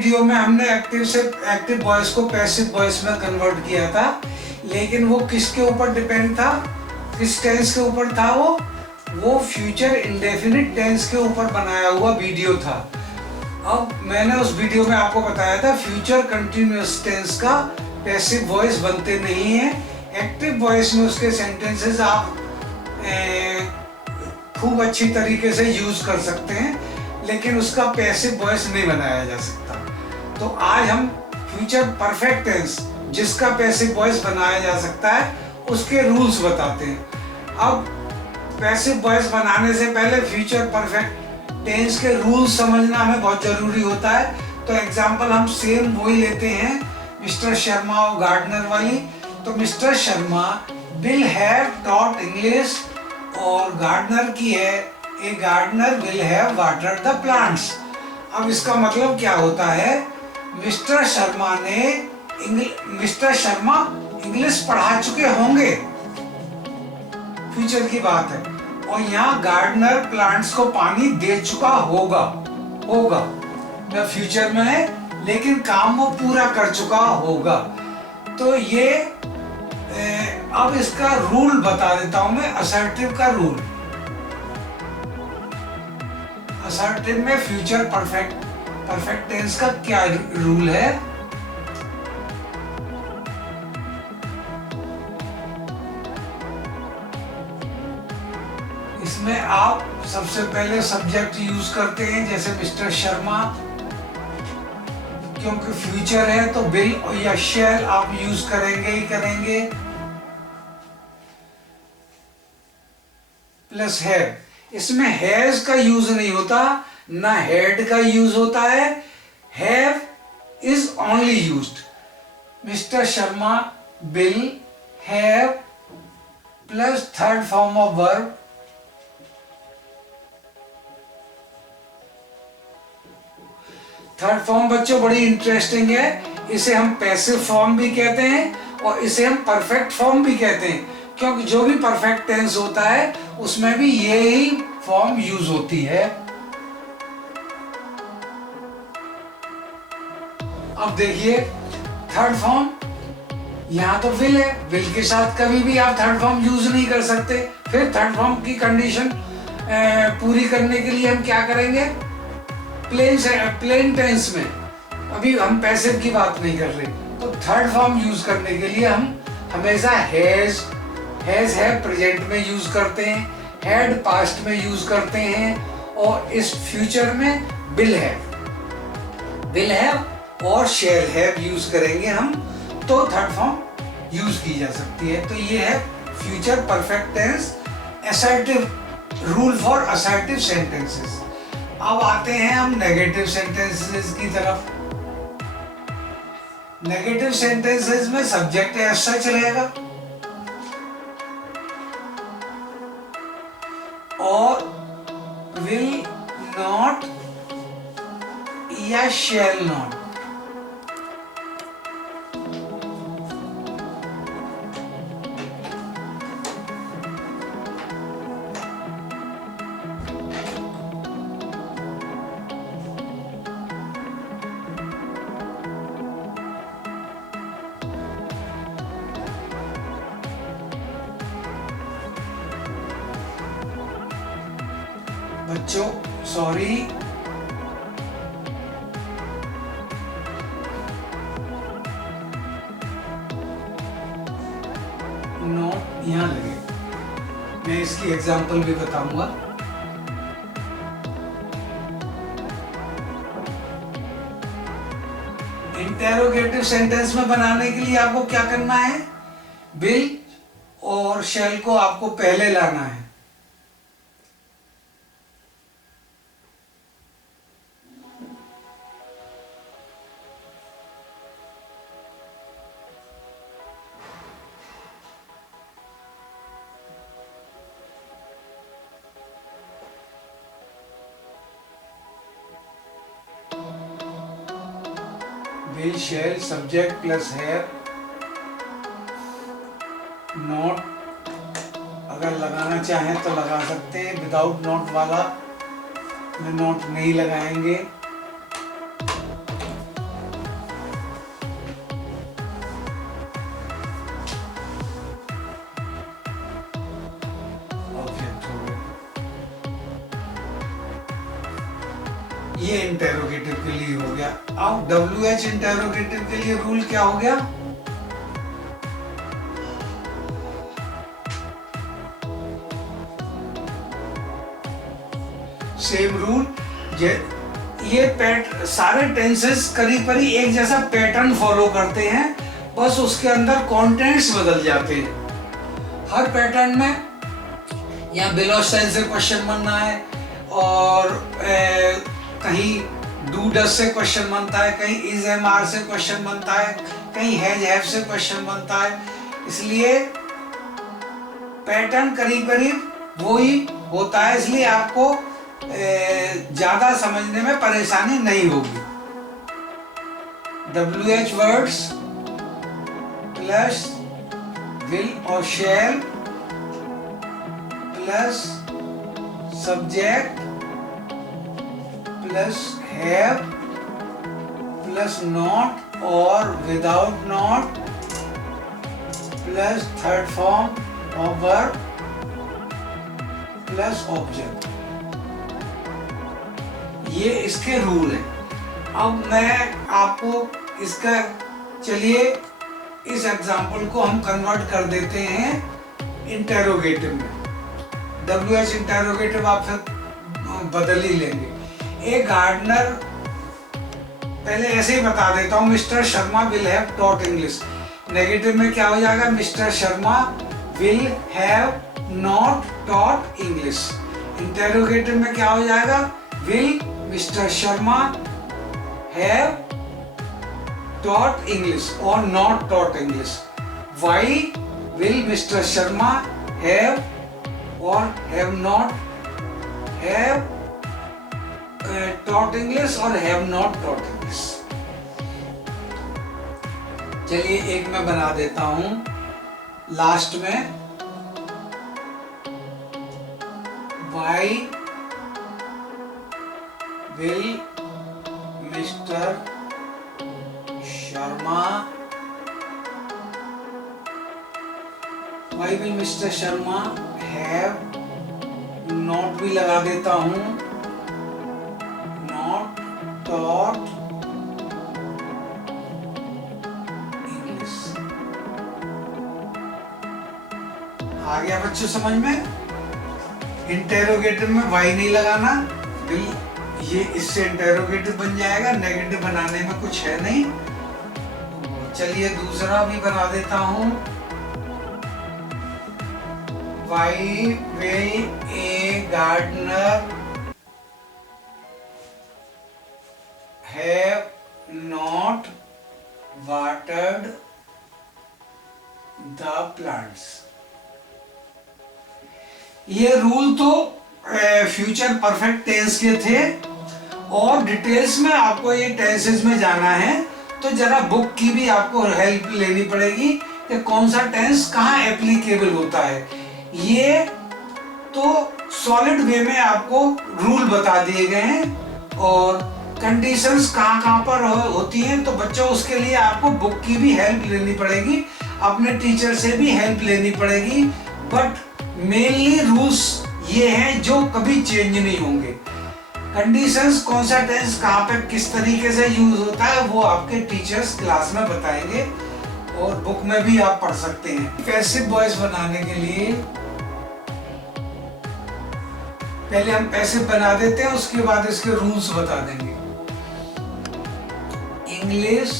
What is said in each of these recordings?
Video में हमने active से एक्टिव वॉइस को पैसिव वॉइस में कन्वर्ट किया था, लेकिन वो किसके ऊपर डिपेंड था, किस टेंस के ऊपर था? वो फ्यूचर इंडेफिनिट टेंस के ऊपर बनाया हुआ वीडियो था। अब मैंने उस वीडियो में आपको बताया था फ्यूचर कंटिन्यूअस टेंस का पैसिव वॉइस बनते नहीं है। एक्टिव वॉइस में उसके सेंटेंसेस आप खूब अच्छी तरीके से यूज कर सकते हैं, लेकिन उसका पैसिव वॉइस नहीं बनाया जा सकता। तो आज हम फ्यूचर परफेक्ट टेंस जिसका पैसिव वॉइस बनाया जा सकता है उसके रूल्स बताते हैं। अब पैसिव वॉइस बनाने से पहले फ्यूचर परफेक्ट टेंस के रूल्स समझना हमें बहुत जरूरी होता है। तो एग्जांपल हम सेम वही लेते हैं, मिस्टर शर्मा और गार्डनर वाली। तो mister Sharma will have taught English, और गार्डनर की है a gardener will have watered the plants. अब इसका मतलब क्या होता है? मिस्टर शर्मा इंग्लिश पढ़ा चुके होंगे, फ्यूचर की बात है, और यहाँ गार्डनर प्लांट्स को पानी दे चुका होगा मैं फ्यूचर में है, लेकिन काम वो पूरा कर चुका होगा। तो ये अब इसका रूल बता देता हूं मैं, असर्टिव का रूल। असर्टिव में फ्यूचर परफेक्ट टेंस का क्या रूल है? इसमें आप सबसे पहले सब्जेक्ट यूज करते हैं, जैसे मिस्टर शर्मा, क्योंकि फ्यूचर है तो विल या शैल आप यूज करेंगे ही करेंगे, प्लस हैव। इसमें हैज का यूज नहीं होता, ना हैड का यूज होता है, have is only used. Mister Sharma will have plus third form of verb, third form बच्चों बड़ी इंटरेस्टिंग है। इसे हम पैसिव फॉर्म भी कहते हैं और इसे हम परफेक्ट फॉर्म भी कहते हैं, क्योंकि जो भी परफेक्ट टेंस होता है उसमें भी यही फॉर्म यूज होती है। अब देखिए थर्ड फॉर्म, यहां तो विल है, विल के साथ कभी भी आप थर्ड फॉर्म यूज नहीं कर सकते। फिर थर्ड फॉर्म की कंडीशन पूरी करने के लिए हम क्या करेंगे? प्लेन टेंस में, अभी हम पैसिव की बात नहीं कर रहे, तो थर्ड फॉर्म यूज करने के लिए हम हमेशा हैज है प्रेजेंट में यूज करते हैं, हैड पास्ट में यूज करते हैं, और इस फ्यूचर में विल हैव और शैल हैव यूज करेंगे हम, तो थर्ड फॉर्म यूज की जा सकती है। तो ये है future perfect tense, assertive rule for assertive sentences. अब आते हैं हम नेगेटिव सेंटेंसेस की तरफ। नेगेटिव सेंटेंसेस में सब्जेक्ट एज सच रहेगा और विल नॉट या शैल नॉट। बच्चों सॉरी, नॉट यहां लगे, मैं इसकी एग्जांपल भी बताऊंगा। इंटेरोगेटिव सेंटेंस में बनाने के लिए आपको क्या करना है? विल और शैल को आपको पहले लाना है। Will shell subject plus have, not अगर लगाना चाहें तो लगा सकते हैं, विदाउट नॉट वाला में नॉट नहीं लगाएंगे। ये इंटेरोगेटिव के लिए हो गया। अब WH इंटेरोगेटिव के लिए रूल क्या हो गया? Same rule. ये सारे टेंसेस करीब करीब एक जैसा पैटर्न फॉलो करते हैं, बस उसके अंदर कंटेंट्स बदल जाते हैं। हर पैटर्न में या बिलो सेल से क्वेश्चन बनना है, और कहीं डू डस से क्वेश्चन बनता है, कहीं इज एम आर से क्वेश्चन बनता है, कहीं हैज हैव से क्वेश्चन बनता है। इसलिए पैटर्न करीब करीब वही होता है, इसलिए आपको ज्यादा समझने में परेशानी नहीं होगी। WH वर्ड्स प्लस विल और shall plus subject plus have plus not और without not plus third form of verb plus object, ये इसके रूल हैं। अब मैं आपको इसका, चलिए इस एग्जाम्पल को हम कन्वर्ट कर देते हैं इंटेरोगेटिव में। WH इंटेरोगेटिव आप सब बदल ही लेंगे। ए गार्डनर, पहले ऐसे ही बता देता हूँ, mister Sharma will have taught English. Negative में क्या हो जाएगा? Mister Sharma will have not taught English. Interrogative में क्या हो जाएगा? Will mister Sharma have taught English or not taught English? Why will Mr. Sharma have or have not have taught English or have not taught English? चलिए एक मैं बना देता हूं लास्ट में। Why will Mr. Sharma, why will Mr. Sharma have, not भी लगा देता हूं, not taught English? आ गया बच्चों समझ में? इंटेरोगेटिव में why नहीं लगाना, ये इससे इंटेरोगेटिव बन जाएगा, नेगेटिव बनाने में कुछ है नहीं। चलिए दूसरा भी बना देता हूं। Why will a gardener have not watered the plants? ये रूल तो फ्यूचर परफेक्ट टेंस के थे, और डिटेल्स में आपको ये टेंसेस में जाना है तो जरा बुक की भी आपको हेल्प लेनी पड़ेगी कि कौन सा टेंस कहाँ एप्लीकेबल होता है। ये तो सॉलिड वे में आपको रूल बता दिए गए हैं, और कंडीशंस कहाँ पर होती हैं, तो बच्चों उसके लिए आपको बुक की भी हेल्प लेनी पड़ेगी, अपने टीचर से भी हेल्प लेनी पड़ेगी। बट मेनली रूल्स ये हैं जो कभी चेंज नहीं होंगे। कंडीशंस, कौन सा टेंस कहाँ पे किस तरीके से यूज होता है, वो आपके टीचर्स क्लास में बताएंगे, और बुक में भी आप पढ़ सकते हैं। पैसिव वॉइस बनाने के लिए पहले हम पैसिव बना देते हैं, उसके बाद इसके रूल्स बता देंगे। English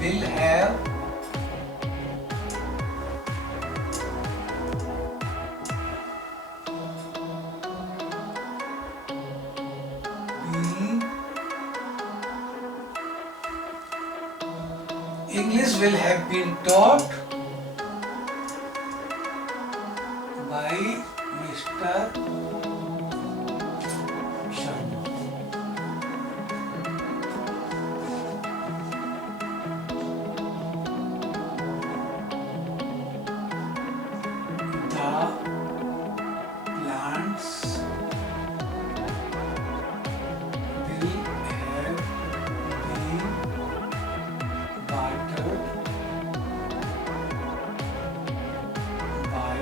will have been, English will have been taught by Mr. Sharma. The plants will have been watered by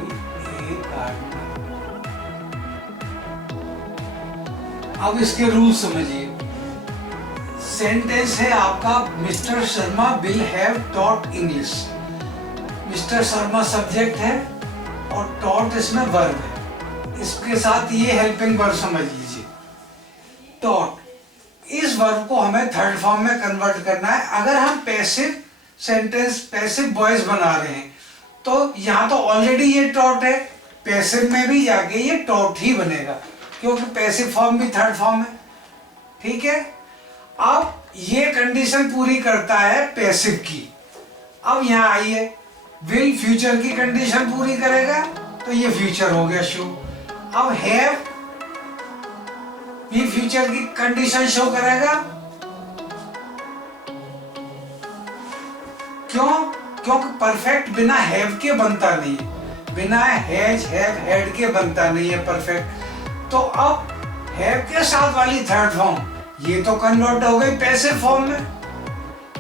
a gardener. अब इसके रूल समझिए। सेंटेंस है आपका mister Sharma will have taught English. Mister Sharma subject है और taught इसमें verb है। इसके साथ ये हेल्पिंग वर्ब समझ लीजिए टॉट। इस वर्ब को हमें थर्ड फॉर्म में कन्वर्ट करना है। अगर हम पैसिव सेंटेंस पैसिव वॉइस बना रहे हैं तो यहाँ तो ऑलरेडी ये टॉट है, पैसिव में भी जाके ये टॉट ही बनेगा क्योंकि पैसिव फॉर्म भी थर्ड फॉर्म है। ठीक है, अब ये कंडीशन पूरी करता है पैसिव की। अब यहाँ आइए, विल फ्यूचर की कंडीशन पूरी करेगा तो ये फ्यूचर हो गया शो। अब हैव भी फ्यूचर की कंडीशन शो करेगा। क्यों? क्योंकि परफेक्ट बिना हैव के बनता नहीं है, बिना हैज हैव हैड के बनता नहीं है परफेक्ट। तो अब हैव के साथ वाली थर्ड फॉर्म ये तो कन्वर्ट हो गई पैसिव फॉर्म में,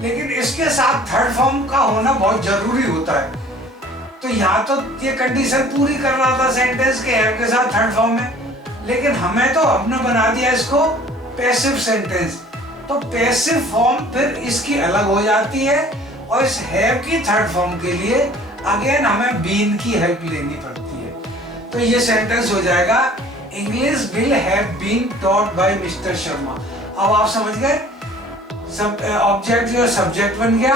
लेकिन इसके साथ थर्ड फॉर्म का होना बहुत जरूरी होता है। तो यहाँ तो ये कंडीशन पूरी कर रहा था सेंटेंस के हैव के साथ थर्ड फॉर्म में, लेकिन हमें तो हमने बना दिया इसको पैसिव सेंटेंस। तो पैसिव फॉर्म फिर इसकी अलग हो जाती है और इस हैव की थर्ड फॉर्म के लिए अगेन हमें बीन की हेल्प लेनी पड़ती है। तो ये सेंटेंस हो जाएगा English will have been taught by mister Sharma. अब आप समझ गए, सब ऑब्जेक्ट जो है सब्जेक्ट बन गया।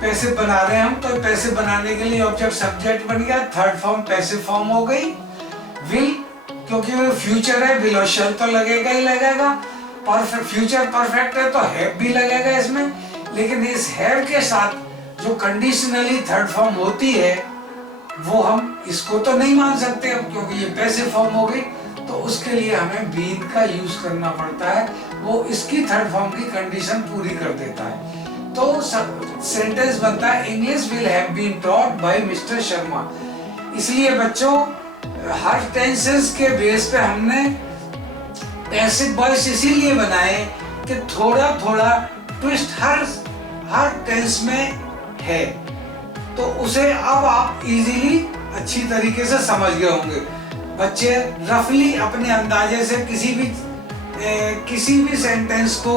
पैसिव बना रहे हैं हम तो पैसिव बनाने के लिए ऑब्जेक्ट सब्जेक्ट बन गया, थर्ड फॉर्म पैसिव फॉर्म हो गई। विल क्योंकि वो फ्यूचर है, विल और शैल तो लगेगा ही लगेगा। परफेक्ट फ्यूचर परफेक्ट है तो हैव भी लगेगा इसमें, लेकिन इस हैव के साथ जो कंडीशनली थर्ड फॉर्म होती है वो हम इसको तो नहीं मान सकते अब क्योंकि ये पैसिव फॉर्म हो गई। तो उसके लिए हमें बीन का यूज करना पड़ता है, वो इसकी थर्ड फॉर्म की कंडीशन पूरी कर देता है। तो सेंटेंस बनता है English will have been taught by mister Sharma. इसलिए बच्चों हर टेंसेस के बेस पे हमने पैसिव वॉइस इसीलिए बनाए कि थोड़ा थोड़ा ट्विस्ट हर टेंस में है, तो उसे अब आप इजीली अच्छी तरीके से समझ गए होंगे। बच्चे रफली अपने अंदाजे से किसी भी सेंटेंस को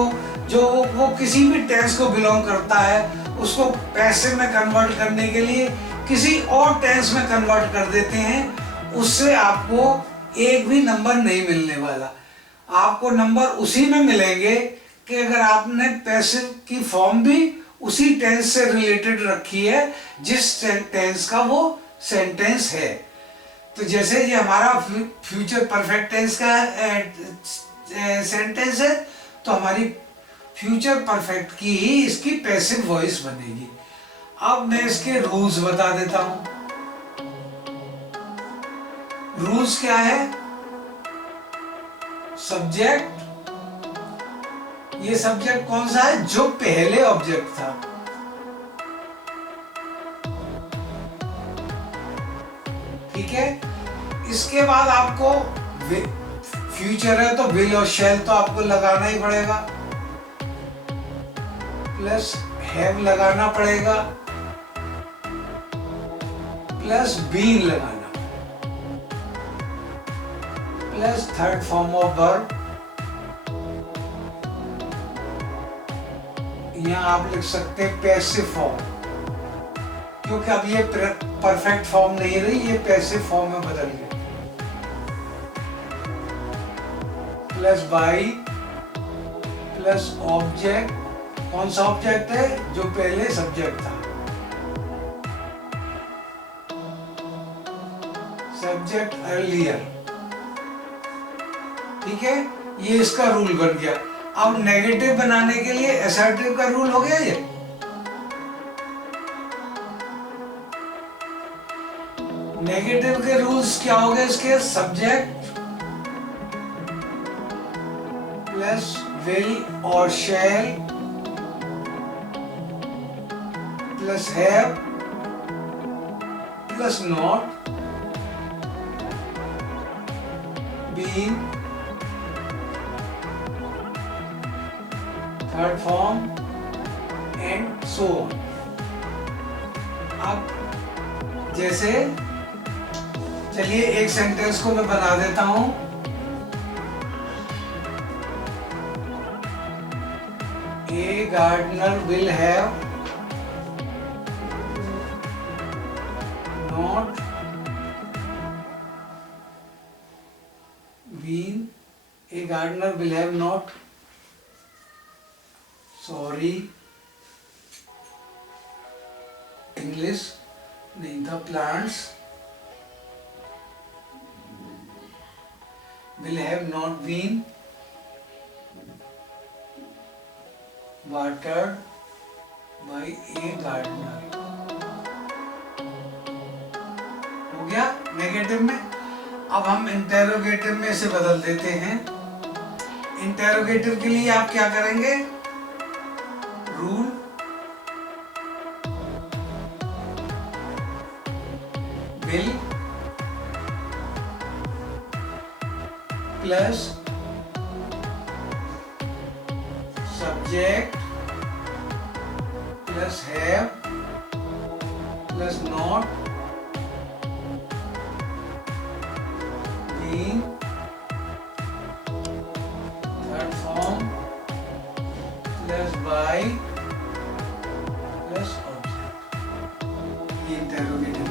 जो वो किसी भी टेंस को बिलोंग करता है उसको पैसिव में कन्वर्ट करने के लिए किसी और टेंस में कन्वर्ट कर देते हैं। उससे आपको एक भी नंबर नहीं मिलने वाला। आपको नंबर उसी में मिलेंगे कि अगर आपने पैसिव की फॉर्म भी उसी टेंस से रिलेटेड रखी है जिस टेंस का वो सेंटेंस है। तो जैसे ये हमारा फ्यूचर परफेक्ट टेंस का सेंटेंस है तो हमारी फ्यूचर परफेक्ट की ही इसकी पैसिव वॉइस बनेगी। अब मैं इसके रूल्स बता देता हूं। रूल्स क्या है? सब्जेक्ट, ये सब्जेक्ट कौन सा है? जो पहले ऑब्जेक्ट था। ठीक है, इसके बाद आपको फ्यूचर है तो विल और शैल तो आपको लगाना ही पड़ेगा, प्लस हैव लगाना पड़ेगा, प्लस बीन लगाना, plus third form of verb. यहां आप लिख सकते हैं पैसिव फॉर्म, क्योंकि अब ये परफेक्ट फॉर्म नहीं रही, ये पैसिव फॉर्म में बदल गई। Plus by, plus object. कौन सा ऑब्जेक्ट है? जो पहले सब्जेक्ट था। Subject earlier. ठीक है, ये इसका रूल बन गया। अब नेगेटिव बनाने के लिए असर्टिव का रूल हो गया ये। नेगेटिव के रूल्स क्या हो गए इसके? सब्जेक्ट प्लस विल और shall plus have plus not been third form and so on. अब जैसे चलिए एक सेंटेंस को मैं बना देता हूं। A gardener will have not been. A gardener will have not. Sorry. English. The plants will have not been watered by a gardener. हो गया नेगेटिव में। अब हम इंटेरोगेटिव में से बदल देते हैं। इंटेरोगेटिव के लिए आप क्या करेंगे? Rule will plus subject plus have plus not being, third form plus by plus object. ये इंटेरोगेटिव है।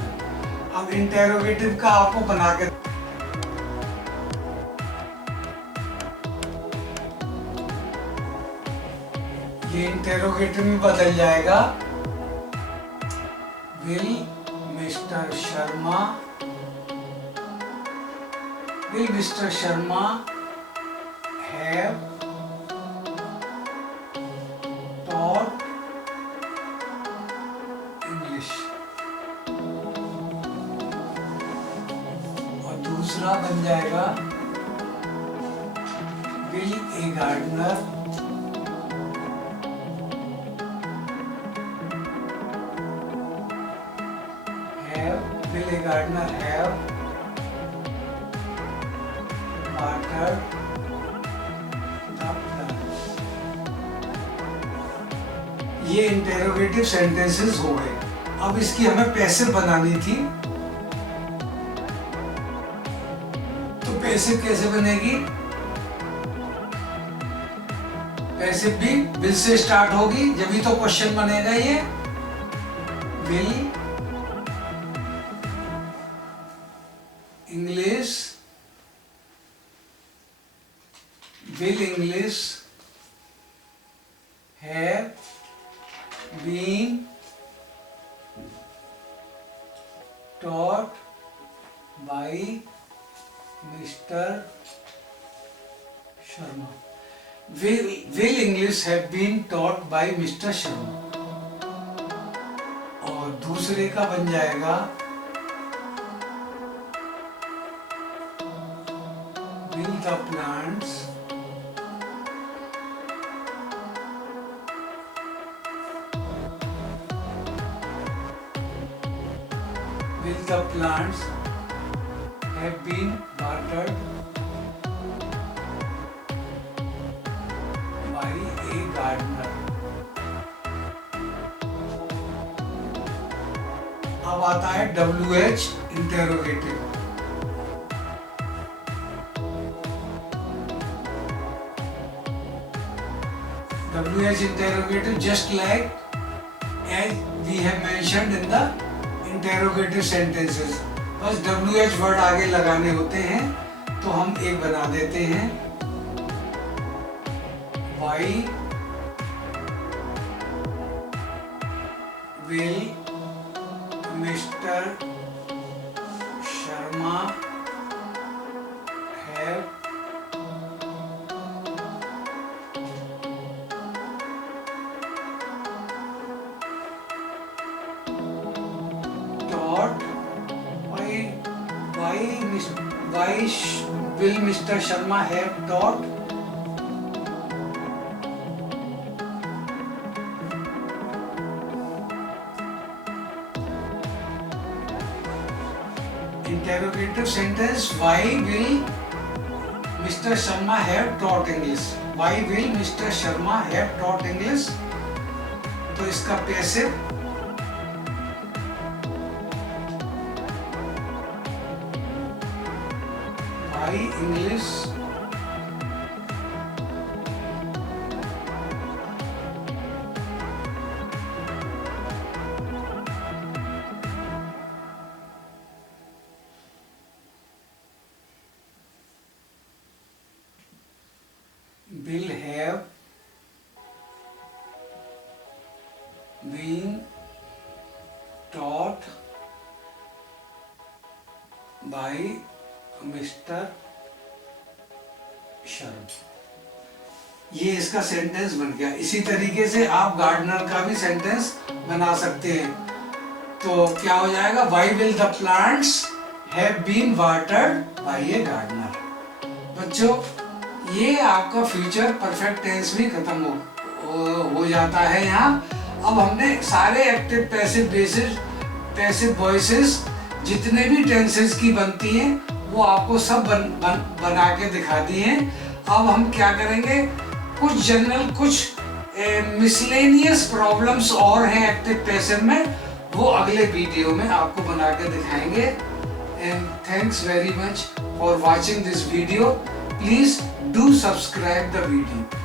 अब इंटेरोगेटिव का आपको बना के ये इंटेरोगेटिव में बदल जाएगा। Will mister Sharma have taught English. और दूसरा बन जाएगा will a gardener have watered the plants। ये इंटेरोगेटिव सेंटेंसेस हो गए। अब इसकी हमें पैसिव बनानी थी, तो पैसिव कैसे बनेगी? पैसिव भी विल से स्टार्ट होगी, जब भी तो क्वेश्चन बनेगा। ये will English have been taught by Mr. Sharma। Will English have been taught by Mr. Sharma। और दूसरे का बन जाएगा will the plants have been watered by a gardener। अब आता है WH interrogative. WH interrogative just like as we have mentioned in the interrogative sentences। बस WH word आगे लगाने होते हैं, तो हम एक बना देते हैं। Why will Mr. Sharma have why will Mr. Sharma have taught? Interrogative sentence, why will Mr. Sharma have taught English? Why will Mr. Sharma have taught English? तो इसका passive English being taught by mister Sharma. ये इसका sentence बन गया। इसी तरीके से आप गार्डनर का भी सेंटेंस बना सकते हैं। तो क्या हो जाएगा, Why will the plants have been watered by a gardener? बच्चों, ये आपका फ्यूचर परफेक्ट टेंस भी खत्म हो जाता है यहाँ। अब हमने सारे active passive basis passive voices जितने भी टेंसेस की बनती हैं वो आपको सब बना के दिखा दिए हैं। अब हम क्या करेंगे, कुछ जनरल कुछ मिसलेनियस प्रॉब्लम्स और हैं एक्टिव पैसिव में, वो अगले वीडियो में आपको बना के दिखाएंगे। And thanks very much for watching this video. Please do subscribe the video.